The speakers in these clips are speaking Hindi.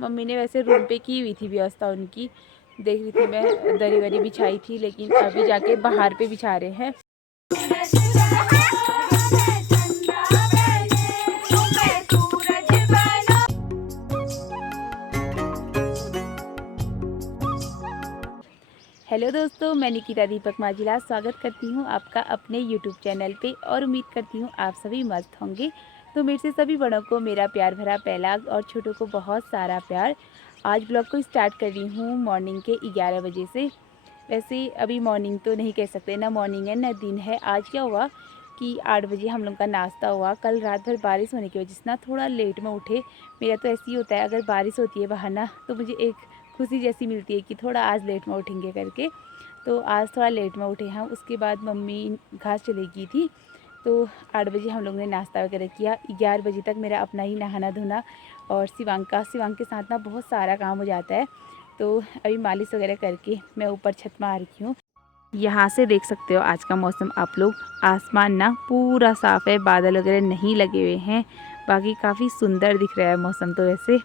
मम्मी ने वैसे रूम पे की हुई थी व्यवस्था उनकी, देख रही थी मैं, दरी वरी बिछाई थी, लेकिन अभी जाके बाहर पे बिछा रहे हैं। हेलो दोस्तों, मैं निकिता दीपक माजिला स्वागत करती हूँ आपका अपने यूट्यूब चैनल पे और उम्मीद करती हूँ आप सभी मस्त होंगे। तो मेरे से सभी बड़ों को मेरा प्यार भरा पहला और छोटों को बहुत सारा प्यार। आज ब्लॉग को स्टार्ट कर रही हूँ मॉर्निंग के 11 बजे से। वैसे अभी मॉर्निंग तो नहीं कह सकते, ना मॉर्निंग है ना दिन है। आज क्या हुआ कि 8 बजे हम लोग का नाश्ता हुआ। कल रात भर बारिश होने की वजह से ना थोड़ा लेट में उठे। मेरा तो ऐसे ही होता है, अगर बारिश होती है बाहर ना तो मुझे एक खुशी जैसी मिलती है कि थोड़ा आज लेट में उठेंगे करके। तो आज थोड़ा लेट में उठे हैं। उसके बाद मम्मी घास चली गई थी, तो 8 बजे हम लोग ने नाश्ता वगैरह किया। 11 बजे तक मेरा अपना ही नहाना धोना और शिवांग के साथ ना बहुत सारा काम हो जाता है। तो अभी मालिश वगैरह करके मैं ऊपर छत में आ रही हूँ। यहाँ से देख सकते हो आज का मौसम आप लोग। आसमान ना पूरा साफ़ है, बादल वगैरह नहीं लगे हुए हैं। बाकी काफ़ी सुंदर दिख रहा है मौसम तो वैसे।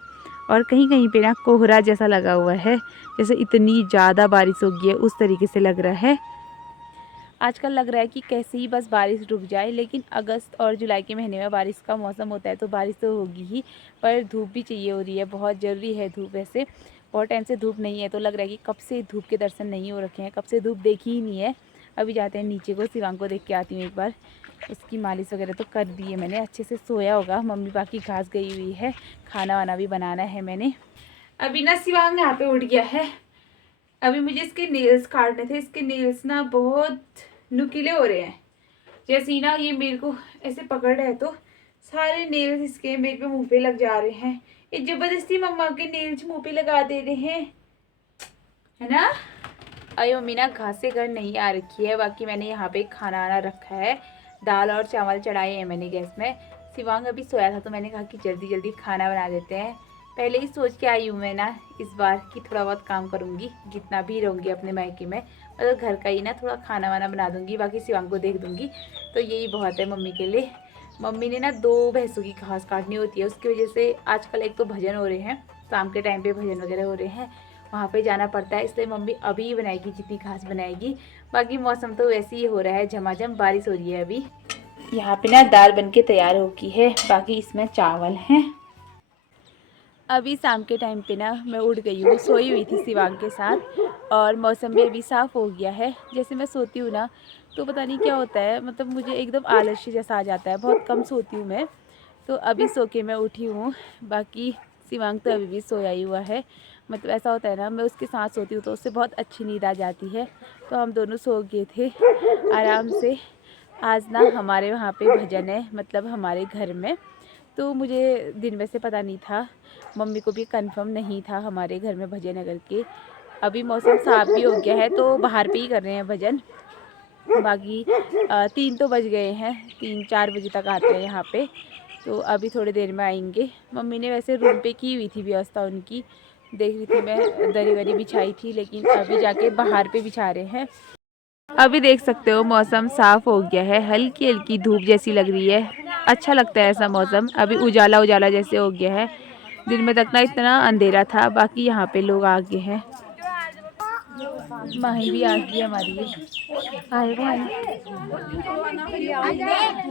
और कहीं कहीं पे ना कोहरा जैसा लगा हुआ है, जैसे इतनी ज़्यादा बारिश हो गई है उस तरीके से लग रहा है। आजकल लग रहा है कि कैसे ही बस बारिश रुक जाए, लेकिन अगस्त और जुलाई के महीने में बारिश का मौसम होता है तो बारिश तो होगी ही, पर धूप भी चाहिए हो रही है, बहुत ज़रूरी है धूप। वैसे बहुत टाइम से धूप नहीं है, तो लग रहा है कि कब से धूप के दर्शन नहीं हो रखे हैं, कब से धूप देखी ही नहीं है। अभी जाते हैं नीचे को, शिवांग को देख के आती हूँ एक बार। उसकी मालिश वगैरह तो कर दी है मैंने, अच्छे से सोया होगा। मम्मी बाकी घास गई हुई है, खाना वाना भी बनाना है मैंने। अभी ना शिवांग यहाँ पे उठ गया है। अभी मुझे इसके नेल्स काटने थे। इसके नेल्स ना बहुत नुकीले हो रहे हैं। जैसे ही ना ये मेरे को ऐसे पकड़ रहे हैं तो सारे नेल्स इसके मेरे पे मुंह पे लग जा रहे हैं। ये जबरदस्ती मम्मा के नेल्स मुंह पे लगा दे रहे हैं, है ना। अरे मम्मी ना घास से घर नहीं आ रखी है। बाकी मैंने यहाँ पे खाना आना रखा है, दाल और चावल चढ़ाए हैं मैंने गैस में। शिवांग अभी सोया था तो मैंने कहा कि जल्दी जल्दी खाना बना देते हैं। पहले ही सोच के आई हूँ मैं ना इस बार कि थोड़ा बहुत काम करूँगी, जितना भी रहूँगी अपने मायके में, मतलब घर का ही ना थोड़ा खाना वाना बना दूँगी, बाकी शिवांग को देख दूँगी। तो यही बहुत है मम्मी के लिए। मम्मी ने ना 2 भैंसों की घास काटनी होती है, उसकी वजह से आजकल एक तो भजन हो रहे हैं, शाम के टाइम पे भजन वगैरह हो रहे हैं, वहाँ पे जाना पड़ता है, इसलिए मम्मी अभी ही बनाएगी जितनी घास बनाएगी। बाकी मौसम तो वैसे ही हो रहा है, झमाझम बारिश हो रही है। अभी यहाँ पे ना दाल बन के तैयार हो गई है, बाकी इसमें चावल हैं। अभी शाम के टाइम पे ना मैं उठ गई हूँ, सोई हुई थी शिवांग के साथ, और मौसम भी अभी साफ़ हो गया है। जैसे मैं सोती हूँ ना तो पता नहीं क्या होता है, मतलब मुझे एकदम आलस्य जैसा आ जाता है, बहुत कम सोती हूँ मैं। तो अभी सो के मैं उठी हूँ। बाकी शिवांग तो अभी भी सोया ही हुआ है। मतलब ऐसा होता है ना, मैं उसके साथ सोती हूँ तो उससे बहुत अच्छी नींद आ जाती है। तो हम दोनों सो गए थे आराम से। आज ना हमारे वहाँ पे भजन है, मतलब हमारे घर में। तो मुझे दिन में से पता नहीं था, मम्मी को भी कंफर्म नहीं था हमारे घर में भजन है करके। अभी मौसम साफ भी हो गया है तो बाहर पे ही कर रहे हैं भजन। बाकी 3 तो बज गए हैं, 3-4 बजे तक आते हैं यहाँ पे, तो अभी थोड़ी देर में आएंगे। मम्मी ने वैसे रूम पे की हुई थी व्यवस्था उनकी, देख रही थी मैं, दरी वरी बिछाई थी, लेकिन अभी जाके बाहर पे बिछा रहे हैं। अभी देख सकते हो मौसम साफ हो गया है, हल्की हल्की धूप जैसी लग रही है। अच्छा लगता है ऐसा मौसम। अभी उजाला उजाला जैसे हो गया है, दिन में तक ना इतना अंधेरा था। बाकी यहाँ पे लोग आ गए हैं। माही भी आ गई हमारी,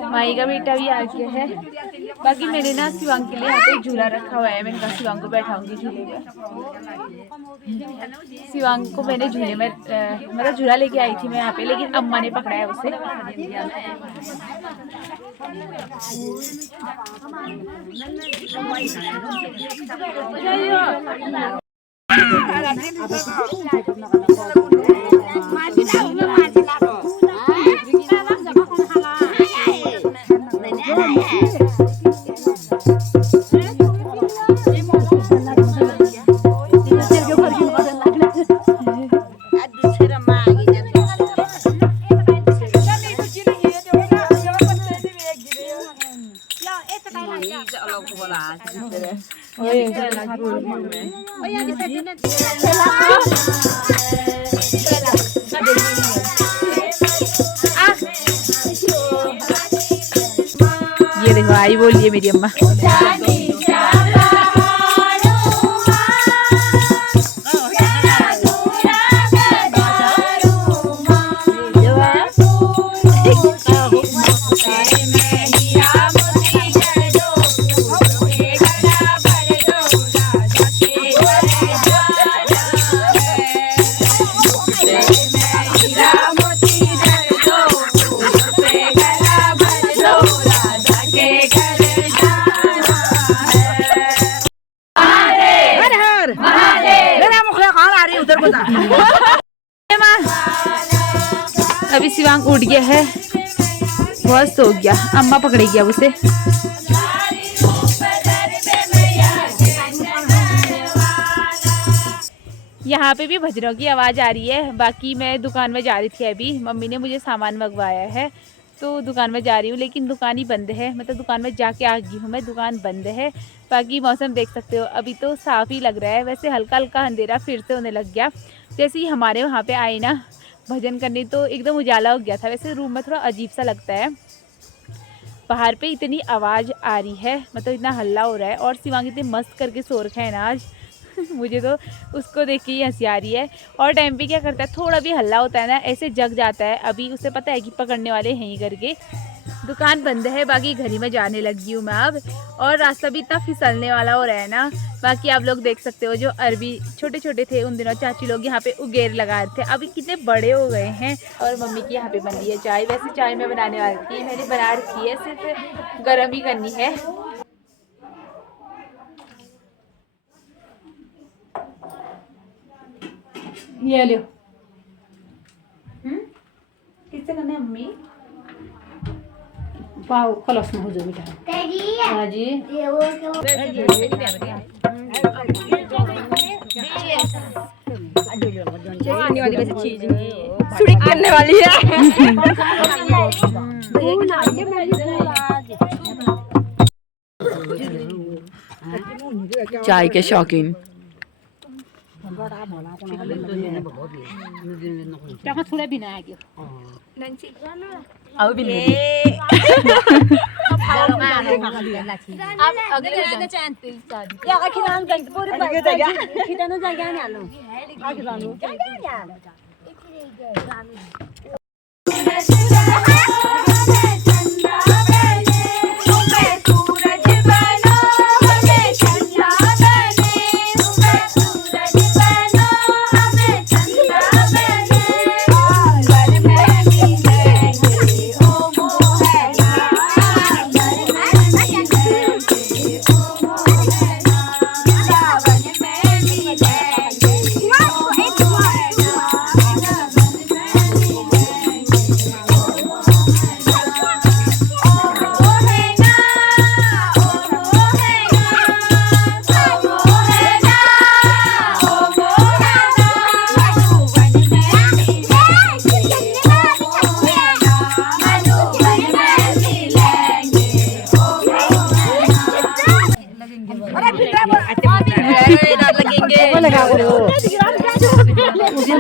माही का बेटा भी आ गया है। बाकी मैंने ना शिवांग के लिए यहाँ पे झूला रखा हुआ है, मैंने कहा शिवांग को बैठाऊंगी झूले में। शिवांग को मैंने झूले में मतलब झूला लेके आई थी मैं यहाँ पे, लेकिन अम्मा ने पकड़ा है उसे। ये देखो आई बोलिए मेरी अम्मा। अभी शिवांग उठ गया है, बहुत सो गया, अम्मा पकड़ेगी अब उसे। यहाँ पे भी भजनों की आवाज़ आ रही है। बाकी मैं दुकान में जा रही थी, अभी मम्मी ने मुझे सामान मंगवाया है तो दुकान में जा रही हूँ, लेकिन दुकान ही बंद है। मतलब दुकान में जाके आ गई हूँ मैं, दुकान बंद है। बाकी मौसम देख सकते हो, अभी तो साफ़ ही लग रहा है। वैसे हल्का हल्का अंधेरा फिर से होने लग गया। जैसे ही हमारे वहाँ पे आए ना भजन करने तो एकदम उजाला हो गया था। वैसे रूम में थोड़ा अजीब सा लगता है। बाहर पे इतनी आवाज़ आ रही है, मतलब इतना हल्ला हो रहा है। और शिवांग इतने मस्त करके सो रखा है ना आज मुझे तो उसको देख के ही हंसी आ रही है। और टाइम पे क्या करता है, थोड़ा भी हल्ला होता है ना ऐसे जग जाता है। अभी उसे पता है कि पकड़ने वाले हैं ही करके। दुकान बंद है, बाकी घर ही में जाने लगी हूँ मैं अब। और रास्ता भी इतना फिसलने वाला हो रहा है ना। बाकी आप लोग देख सकते हो, जो अरबी छोटे छोटे थे उन दिनों चाची लोग यहाँ पे उगेर लगा रहे थे, अभी कितने बड़े हो गए हैं। और मम्मी की यहाँ पे बन रही है चाय। वैसे चाय मैं बनाने वाली थी, मैंने बना रखी है, सिर्फ गर्म ही करनी है। ये लो। किससे करना है मम्मी? पाव कलश में हो जाए बेटा। हाँ जी। आने वाली वैसे चीज सुड़ी करने वाली है। चाय के शौकीन। थोड़ा भी ना अब भी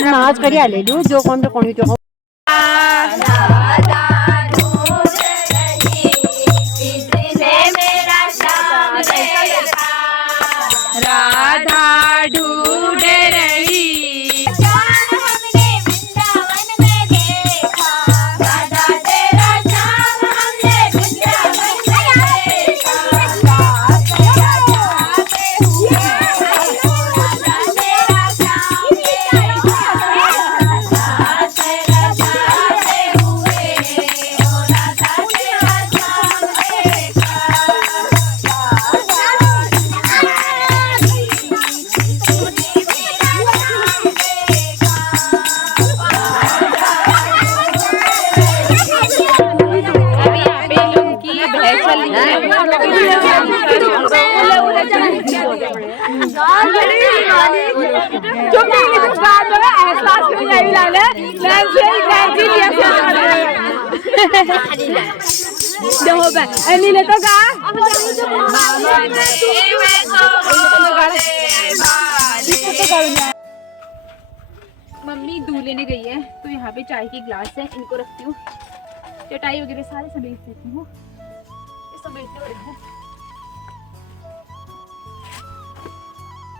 नाच करिया ले लू जो कौन तो राधा ढूंढ रही। मम्मी दूध लेने गई है तो यहाँ पे चाय की ग्लास है, इनको रखती हूँ। चटाई वगैरह सारे समेट देती हूँ, समेटने वाले हैं।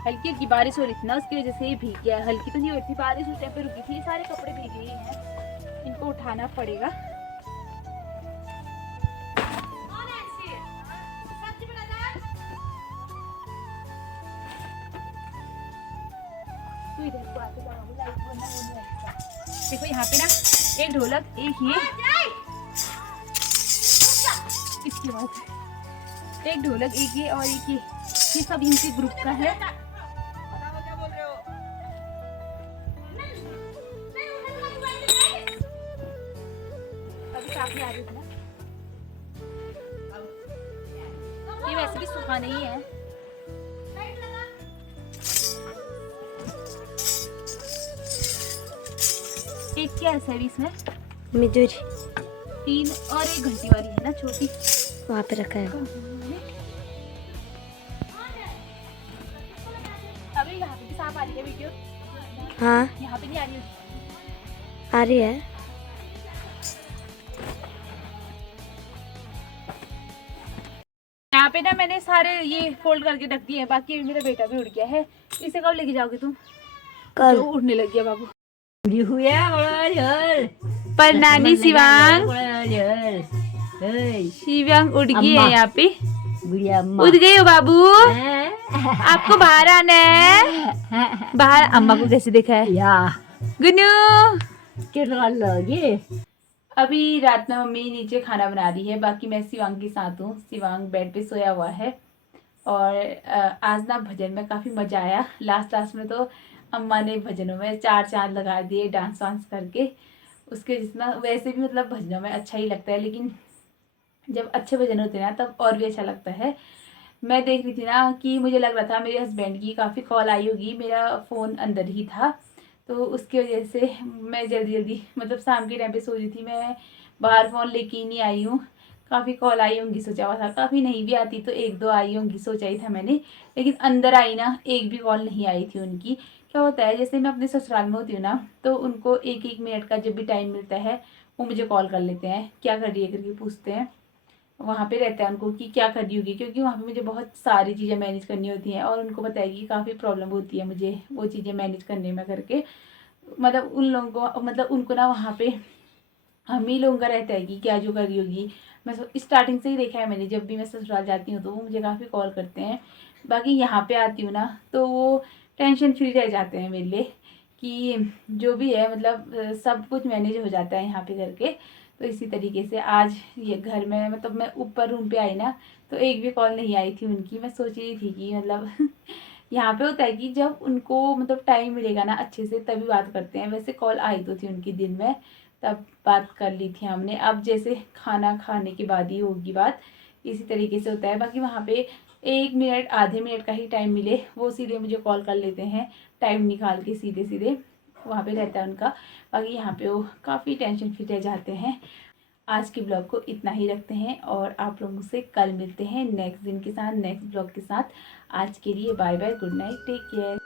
हल्की हल्की बारिश हो रही थी ना, उसकी वजह से ये भीग गया। हल्की तो नहीं हो रही थी बारिश, उस टाइम पे रुकी थी। ये सारे कपड़े भीग गए हैं, इनको उठाना पड़ेगा। देखो यहाँ पे ना एक ढोलक, एक ये, इसके बाद एक ढोलक, एक ये और एक ये सब इनके ग्रुप का है। ये वैसे भी सूखा नहीं है। एक क्या है सर्विस में? मिजूरी 3 और 1 घंटी वाली है ना छोटी। वहाँ पे रखा है। अभी यहाँ पे भी सांप आ रही है वीडियो। हाँ यहाँ पे नहीं आ रही है। आ रही है। यहाँ पे ना मैंने सारे ये फोल्ड करके रख दिए हैं, बाकी मेरा बेटा भी उड़ गया है। इसे कब लेके जाओगे तुम? कल जो उड़ने लग गया बाबू। हुए पर नानी शिवांग शिवांग उड़ गई है यहाँ पे। उड़ गई हो बाबू, आपको बाहर आना है। बाहर अम्मा को कैसे देखा है? गुनू लगे अभी रात में मम्मी नीचे खाना बना रही है, बाकी मैं शिवांग के साथ हूँ। शिवांग बेड पे सोया हुआ है। और आज ना भजन में काफ़ी मज़ा आया। लास्ट में तो अम्मा ने भजनों में 4 चांद लगा दिए डांस वांस करके। उसके जितना वैसे भी मतलब भजनों में अच्छा ही लगता है, लेकिन जब अच्छे भजन होते हैं ना तब और भी अच्छा लगता है। मैं देख रही थी ना कि मुझे लग रहा था मेरे हस्बैंड की काफ़ी कॉल आई होगी, मेरा फ़ोन अंदर ही था, तो उसकी वजह से मैं जल्दी जल्दी मतलब शाम के टाइम पे सो रही थी। मैं बाहर फ़ोन लेके ही नहीं आई हूँ। काफ़ी कॉल आई होंगी सोचा हुआ था, काफ़ी नहीं भी आती तो 1-2 आई होंगी सोचा ही था मैंने, लेकिन अंदर आई ना एक भी कॉल नहीं आई थी उनकी। क्या होता है, जैसे मैं अपने ससुराल में होती हूँ ना तो उनको 1-1 मिनट का जब भी टाइम मिलता है वो मुझे कॉल कर लेते हैं, क्या कर रही है करके पूछते हैं। वहाँ पे रहता है उनको कि क्या कर रही होगी, क्योंकि वहाँ पे मुझे बहुत सारी चीज़ें मैनेज करनी होती हैं और उनको पता है कि काफ़ी प्रॉब्लम होती है मुझे वो चीज़ें मैनेज करने में करके। मतलब उन लोगों को मतलब उनको ना वहाँ पे हम ही लोगों का रहता है कि क्या जो कर रही होगी। मैं स्टार्टिंग से ही देखा है मैंने, जब भी मैं ससुराल जाती हूँ तो वो मुझे काफ़ी कॉल करते हैं। बाकी यहाँ पे आती हूँ ना तो वो टेंशन फ्री रह जाते हैं मेरे लिए कि जो भी है मतलब सब कुछ मैनेज हो जाता है यहाँ पे करके। तो इसी तरीके से आज ये घर में मतलब मैं ऊपर रूम पे आई ना तो एक भी कॉल नहीं आई थी उनकी। मैं सोच रही थी कि मतलब यहाँ पे होता है कि जब उनको मतलब टाइम मिलेगा ना अच्छे से तभी बात करते हैं। वैसे कॉल आई तो थी उनकी दिन में, तब बात कर ली थी हमने। अब जैसे खाना खाने के बाद ही होगी बात, इसी तरीके से होता है। बाकी वहाँ पे 1 मिनट आधे मिनट का ही टाइम मिले वो सीधे मुझे कॉल कर लेते हैं, टाइम निकाल के सीधे सीधे वहाँ पे रहता है उनका। बाकी यहाँ पे वो काफ़ी टेंशन फ्री रह जाते हैं। आज के ब्लॉग को इतना ही रखते हैं और आप लोगों से कल मिलते हैं नेक्स्ट दिन के साथ, नेक्स्ट ब्लॉग के साथ। आज के लिए bye bye, good night, take care.